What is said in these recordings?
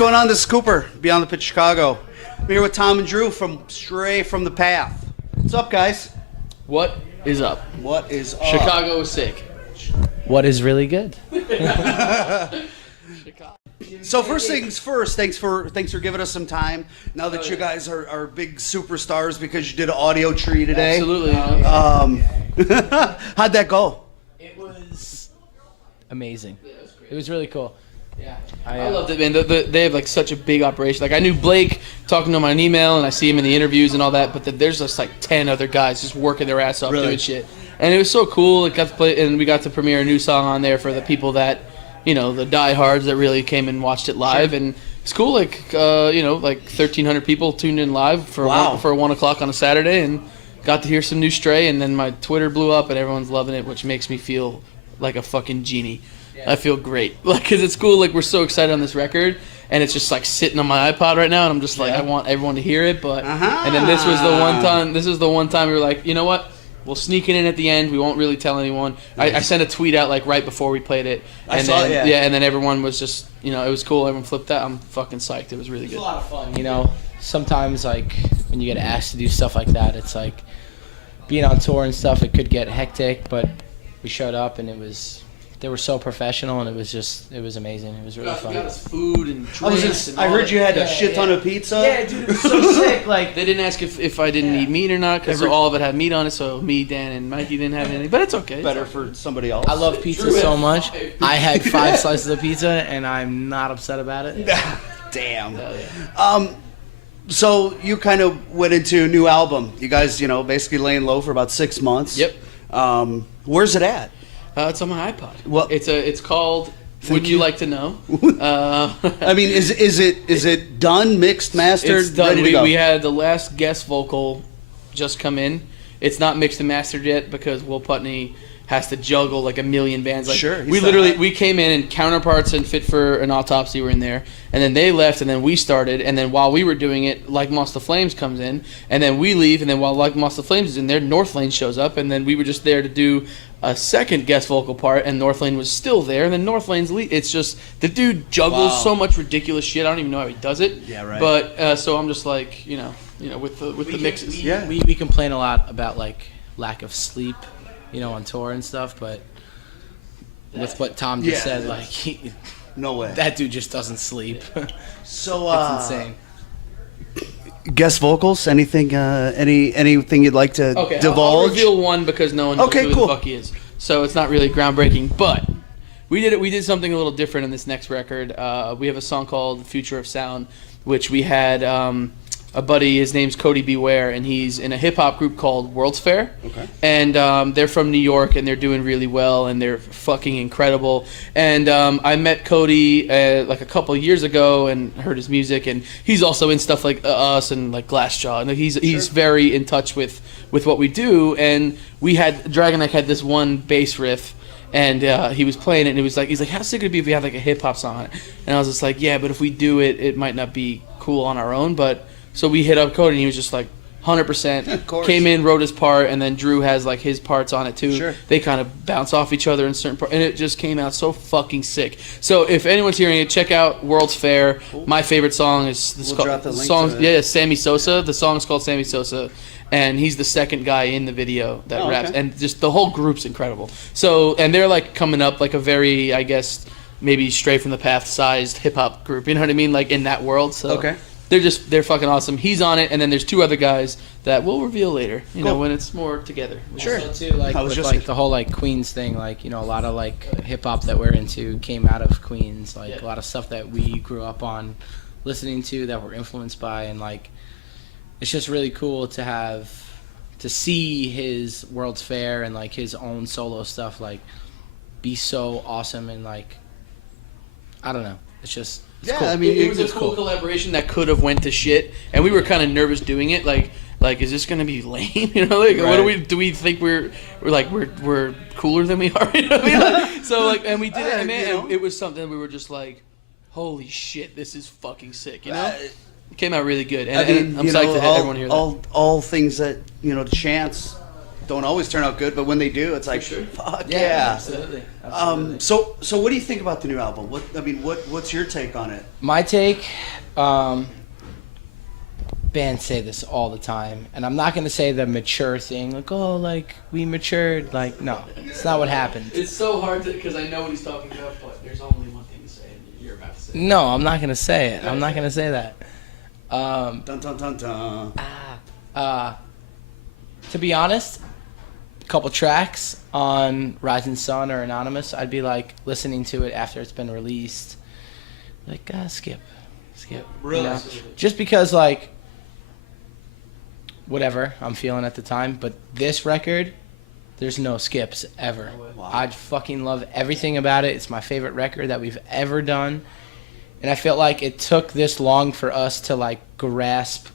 going on? This is Cooper, Beyond the Pitch Chicago. I'm here with Tom and Drew from Stray from the Path. What's up, guys? What is up? What is up? Chicago is sick. What is really good? So first things first, thanks for giving us some time. Now that you guys are big superstars because you did an audio tree today. Absolutely. How'd that go? It was amazing. It was really cool. Yeah, I loved it, man. They have like such a big operation. Like I knew Blake, talking to him on an email, and I see him in the interviews and all that. But there's just like 10 other guys just working their ass off doing shit, and it was so cool. It got to play, and we got to premiere a new song on there for the people that, you know, the diehards that really came and watched it live, and it's cool. Like like 1,300 people tuned in live for 1 o'clock on a Saturday, and got to hear some new Stray. And then my Twitter blew up, and everyone's loving it, which makes me feel like a fucking genie. I feel great, like, because it's cool. Like, we're so excited on this record, and it's just like sitting on my iPod right now, and I'm just like, I want everyone to hear it. But and then this was the one time. This is the one time we were like, you know what? We'll sneak it in at the end. We won't really tell anyone. I sent a tweet out like right before we played it, and and then everyone was just, it was cool. Everyone flipped out. I'm fucking psyched. It was really good. It was a lot of fun. Sometimes like when you get asked to do stuff like that, it's like being on tour and stuff. It could get hectic, but we showed up and they were so professional, and it was amazing. It was really fun. Got us food and drinks. I heard you had a shit ton of pizza. Yeah, dude, it was so sick. Like, they didn't ask if I didn't eat meat or not, because all of it had meat on it. So me, Dan, and Mikey didn't have anything, but it's okay. Better for somebody else. I love pizza so much. I had 5 slices of pizza, and I'm not upset about it. Damn. So you kind of went into a new album. You guys, basically laying low for about 6 months. Yep. Where's it at? It's on my iPod. Well, it's called Would You Like to Know? I mean, is it done, mixed, mastered, it's done. ready to go? We had the last guest vocal just come in. It's not mixed and mastered yet because Will Putney has to juggle like a million bands. Like, sure. We came in, and Counterparts and Fit for an Autopsy were in there, and then they left, and then we started, and then while we were doing it, Like Moss the Flames comes in, and then we leave, and then while Like Moss the Flames is in there, Northlane shows up, and then we were just there to do a second guest vocal part, and Northlane was still there, and then Northlane's it's just, the dude juggles so much ridiculous shit. I don't even know how he does it. Yeah, right. But so I'm just like, with the mixes. We complain a lot about like lack of sleep, on tour and stuff, but with what Tom just said, like, no way, that dude just doesn't sleep. So it's insane. Guest vocals? Anything? Anything you'd like to divulge? I'll reveal one because no one knows who cool. the fuck he is. So it's not really groundbreaking, but we did it. We did something a little different in this next record. We have a song called "Future of Sound," which we had a buddy. His name's Cody Beware, and he's in a hip hop group called World's Fair. Okay. And they're from New York, and they're doing really well, and they're fucking incredible. And I met Cody like a couple of years ago, and heard his music, and he's also in stuff like us and like Glassjaw, and he's very in touch with what we do. And we had Dragon Neck had this one bass riff. And he was playing it, and he's like, how sick would it be if we had like a hip hop song on it? And I was just like, yeah, but if we do it, it might not be cool on our own. But so we hit up Cody, and he was just like 100%. Came in, wrote his part, and then Drew has like his parts on it too. Sure. They kind of bounce off each other in certain parts, and it just came out so fucking sick. So if anyone's hearing it, check out World's Fair. Cool. My favorite song is Sammy Sosa. The song's called Sammy Sosa. And he's the second guy in the video that raps. And just the whole group's incredible. So, and they're like coming up like a very, I guess, maybe Stray from the Path sized hip hop group. You know what I mean? Like in that world. So they're fucking awesome. He's on it, and then there's 2 other guys that we'll reveal later, you know, when it's more together. Sure. Also too, like, with like the whole like Queens thing, like, a lot of like hip hop that we're into came out of Queens. Like a lot of stuff that we grew up on listening to, that we're influenced by, and like, it's just really cool to see his World's Fair and like his own solo stuff like be so awesome, and like, I don't know, it's cool. I mean, it was a cool collaboration that could have went to shit, and we were kind of nervous doing it. Like, is this gonna be lame? What do we think we're cooler than we are? You know what I mean? Like, so like, and we did it, and it was something we were just like, holy shit, this is fucking sick, It came out really good, and I'm psyched to have everyone hear that. All things that, Chance don't always turn out good, but when they do, it's like, fuck yeah. Absolutely. So what do you think about the new album? What's your take on it? My take, bands say this all the time, and I'm not going to say the mature thing, like, oh, like, we matured. Like, no, it's not what happened. It's so hard because I know what he's talking about, but there's only one thing to say, and you're about to say it. No, I'm not going to say it. I'm not going to say that. Dun dun dun dun. To be honest, a couple tracks on Rising Sun or Anonymous, I'd be like listening to it after it's been released, like skip. Really? You know? Just because like whatever I'm feeling at the time, but this record, there's no skips ever. Wow. I fucking love everything about it. It's my favorite record that we've ever done, and I felt like it took this long for us to like grasp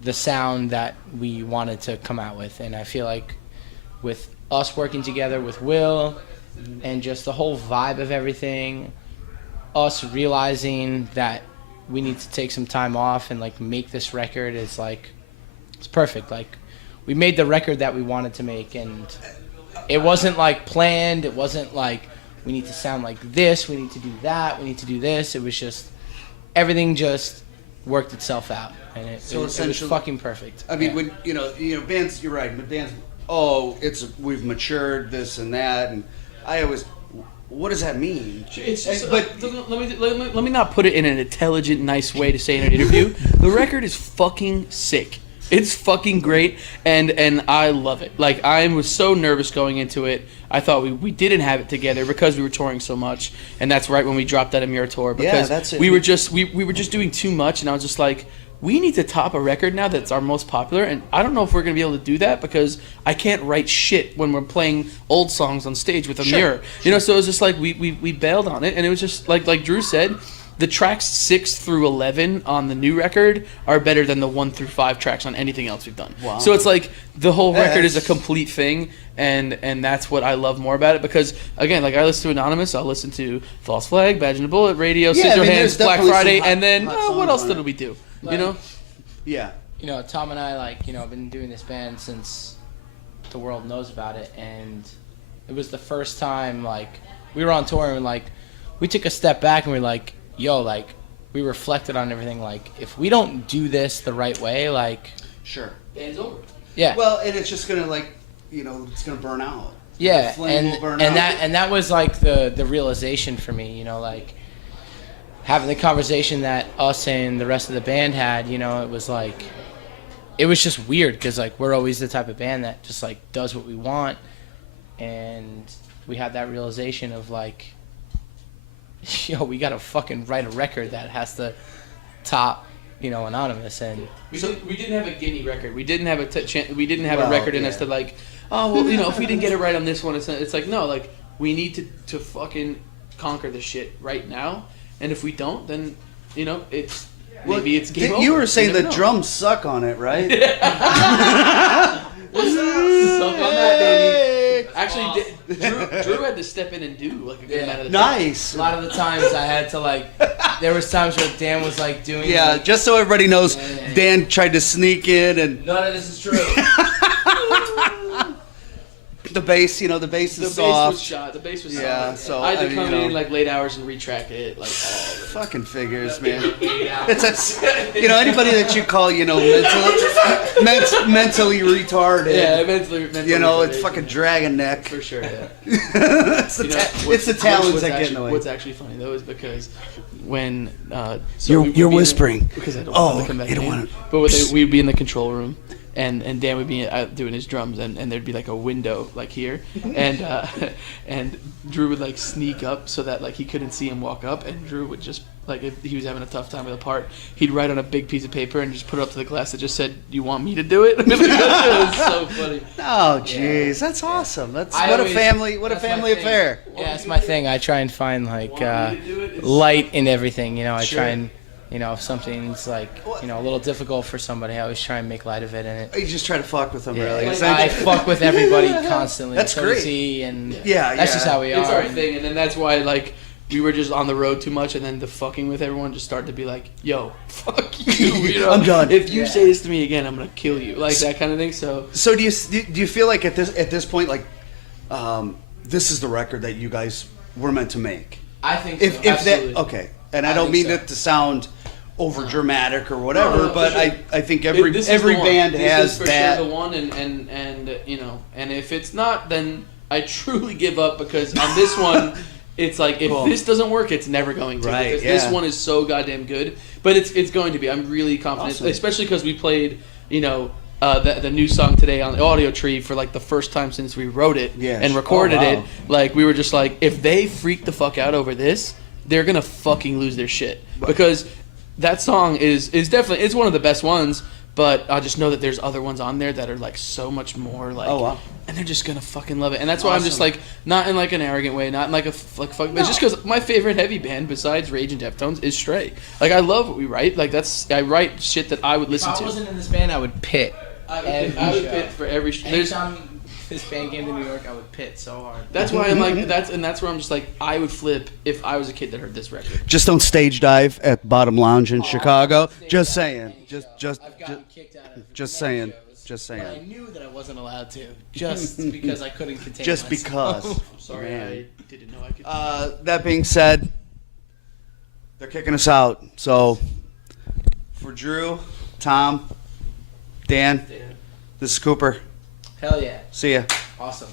the sound that we wanted to come out with. And I feel like with us working together with Will and just the whole vibe of everything, us realizing that we need to take some time off and like make this record is like, it's perfect. Like we made the record that we wanted to make, and it wasn't like planned. It wasn't like we need to sound like this, we need to do that, we need to do this. It was just everything just worked itself out, and it was fucking perfect. I mean, when you know bands, you're right, but bands, we've matured this and that, and I always, what does that mean? It's just, but let me not put it in an intelligent, nice way to say in an interview. The record is fucking sick. It's fucking great, and I love it. Like, I was so nervous going into it. I thought we didn't have it together because we were touring so much, and that's right when we dropped that Amir tour, because that's it. we were just doing too much, and I was just like, we need to top a record now that's our most popular, and I don't know if we're going to be able to do that because I can't write shit when we're playing old songs on stage with Amir. You know, so it was just like we bailed on it, and it was just like Drew said, the tracks 6 through 11 on the new record are better than the 1 through 5 tracks on anything else we've done. Wow. So it's like the whole record is a complete thing, and that's what I love more about it, because again, like I listen to Anonymous, I'll listen to False Flag, Badge and a Bullet, Radio, Scissor Hands, Black Friday, and then what else did we do? You know? Yeah. You know, Tom and I, like, you know, have been doing this band since the world knows about it, and it was the first time, like, we were on tour and, like, we took a step back and we were like, yo, like, we reflected on everything, like, if we don't do this the right way, like... Sure. Band's over. Yeah. Well, and it's just gonna, like, you know, it's gonna burn out. Yeah, the flame will burn out. that was, like, the realization for me, you know, like, having the conversation that us and the rest of the band had, you know, it was, like, it was just weird, because, like, we're always the type of band that just, like, does what we want, and we had that realization of, like, yo, we gotta fucking write a record that has to top, you know, Anonymous. And we didn't have a gimme record. We didn't have a record in us to like, oh well, you know, if we didn't get it right on this one, it's like no, like we need to fucking conquer this shit right now. And if we don't, then you know it's maybe it's game over. You were saying the drums suck on it, right? Suck on that, baby. Actually, Drew had to step in and do like a good amount of the Nice. A lot of the times I had to like, there was times where Dan was like doing. Yeah, like, just so everybody knows, Dan tried to sneak in and none of this is true. the bass, you know, the bass is soft. The bass was Yeah, solid. so I had to mean, come you know, in like late hours and retrack it, like all of it. fucking figures, man. It's you know, anybody that you call, you know, mentally retarded. Yeah, mentally you know, it's retarded. fucking dragon neck. For sure. Yeah. it's the talents that get in the way. What's actually funny though is because when you're whispering because I don't oh, want to come back you don't in. want to. But we'd be in the control room. And Dan would be doing his drums, and there'd be like a window like here, and Drew would like sneak up so that like he couldn't see him walk up, and Drew would just like if he was having a tough time with a part, he'd write on a big piece of paper and just put it up to the glass that just said, "Do you want me to do it?" It was so funny. Oh jeez, that's awesome. That's what a family affair. Yeah, that's my thing. I try and find like light in everything. You know, I try and. You know, if something's like, you know, a little difficult for somebody, I always try and make light of it. And You just try to fuck with them, really. I fuck with everybody constantly. That's so great. Does he, and that's just how we are. It's our thing, and then that's why like we were just on the road too much, and then the fucking with everyone just started to be like, yo, fuck you, you know? I'm done. If you say this to me again, I'm gonna kill you, like that kind of thing. So do you feel like at this point, like, this is the record that you guys were meant to make? I think so. If that okay, and I don't mean that to sound over dramatic or whatever, but sure. I think every band has for that. Sure the one, and you know, and if it's not, then I truly give up, because on this one, it's like if this doesn't work, it's never going to. Right. Because this one is so goddamn good, but it's going to be. I'm really confident, especially because we played, you know, the new song today on the audio tree for like the first time since we wrote it and recorded it. Like we were just like, if they freak the fuck out over this, they're gonna fucking lose their shit, because that song is definitely, it's one of the best ones. But I just know that there's other ones on there that are like so much more like, and they're just gonna fucking love it. And that's why I'm just like, not in like an arrogant way, not in like a fuck. No. It's just because my favorite heavy band besides Rage and Deftones is Stray. Like I love what we write. Like I write shit that I would listen to. If I wasn't in this band, I would pit. I would pit for every show. Anytime this band came to New York, I would pit so hard. That's why I'm like, that's where I'm just like, I would flip if I was a kid that heard this record. Just don't stage dive at Bottom Lounge in Chicago. Just saying. Just saying. Just saying. But I knew that I wasn't allowed to, just because I couldn't contain just myself. Because. Sorry, Man. I didn't know I could. That being said, they're kicking us out. So, for Drew, Tom, Dan, this is Cooper. Hell yeah. See ya. Awesome.